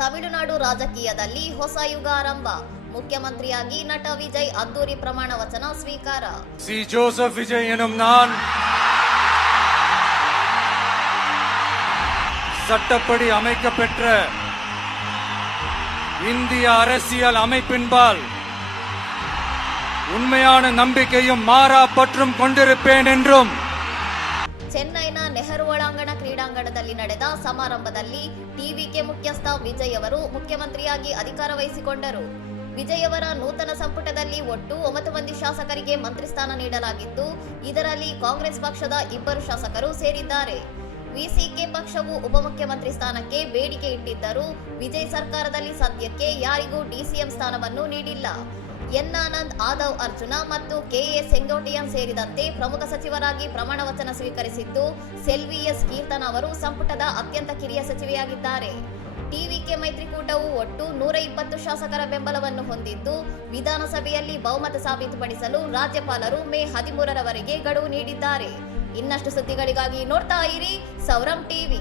ತಮಿಳುನಾಡು ರಾಜಕೀಯದಲ್ಲಿ ಹೊಸ ಯುಗ ಆರಂಭ. ಮುಖ್ಯಮಂತ್ರಿಯಾಗಿ ನಟ ವಿಜಯ್ ಅದ್ದೂರಿ ಪ್ರಮಾಣ ವಚನ ಸ್ವೀಕಾರ. ಸಿ ಜೋಸೆಫ್ விஜய் எனும் நான் சட்டப்படி அமைக்கப்பெற்ற இந்திய அரசியல் அமைப்பின்பால் உண்மையான நம்பிக்கையும் மாறா பற்றும் கொண்டிருப்பேன் என்றும். ಚೆನ್ನೈನ ನೆಹರು ಒಳಾಂಗಣ ಕ್ರೀಡಾಂಗಣದಲ್ಲಿ ನಡೆದ ಸಮಾರಂಭದಲ್ಲಿ ಟಿವಿಕೆ ಮುಖ್ಯಸ್ಥ ವಿಜಯ್ ಅವರು ಮುಖ್ಯಮಂತ್ರಿಯಾಗಿ ಅಧಿಕಾರ ವಹಿಸಿಕೊಂಡರು. ವಿಜಯ್ ಅವರ ನೂತನ ಸಂಪುಟದಲ್ಲಿ ಒಟ್ಟು 9 ಮಂದಿ ಶಾಸಕರಿಗೆ ಮಂತ್ರಿ ಸ್ಥಾನ ನೀಡಲಾಗಿದ್ದು, ಇದರಲ್ಲಿ ಕಾಂಗ್ರೆಸ್ ಪಕ್ಷದ 2 ಶಾಸಕರು ಸೇರಿದ್ದಾರೆ. ವಿಸಿಕೆ ಪಕ್ಷವು ಉಪಮುಖ್ಯಮಂತ್ರಿ ಸ್ಥಾನಕ್ಕೆ ಬೇಡಿಕೆ ಇಟ್ಟಿದ್ದರೂ ವಿಜಯ್ ಸರ್ಕಾರದಲ್ಲಿ ಸದ್ಯಕ್ಕೆ ಯಾರಿಗೂ ಡಿಸಿಎಂ ಸ್ಥಾನವನ್ನು ನೀಡಿಲ್ಲ. ಎನ್ ಆನಂದ್, ಆದವ್ ಅರ್ಜುನ ಮತ್ತು ಕೆಎ ಸೆಂಗೋಟಿಯನ್ ಸೇರಿದಂತೆ ಪ್ರಮುಖ ಸಚಿವರಾಗಿ ಪ್ರಮಾಣ ವಚನ ಸ್ವೀಕರಿಸಿದ್ದು, ಸೆಲ್ವಿ ಎಸ್ ಕೀರ್ತನ ಅವರು ಸಂಪುಟದ ಅತ್ಯಂತ ಕಿರಿಯ ಸಚಿವೆಯಾಗಿದ್ದಾರೆ. ಟಿವಿಕೆ ಮೈತ್ರಿಕೂಟವು ಒಟ್ಟು 120 ಶಾಸಕರ ಬೆಂಬಲವನ್ನು ಹೊಂದಿದ್ದು, ವಿಧಾನಸಭೆಯಲ್ಲಿ ಬಹುಮತ ಸಾಬೀತುಪಡಿಸಲು ರಾಜ್ಯಪಾಲರು ಮೇ 13ರವರೆಗೆ ಗಡುವು ನೀಡಿದ್ದಾರೆ. ಇನ್ನಷ್ಟು ಸುದ್ದಿಗಳಿಗಾಗಿ ನೋಡ್ತಾ ಇರಿ ಸೌರಂ ಟಿವಿ.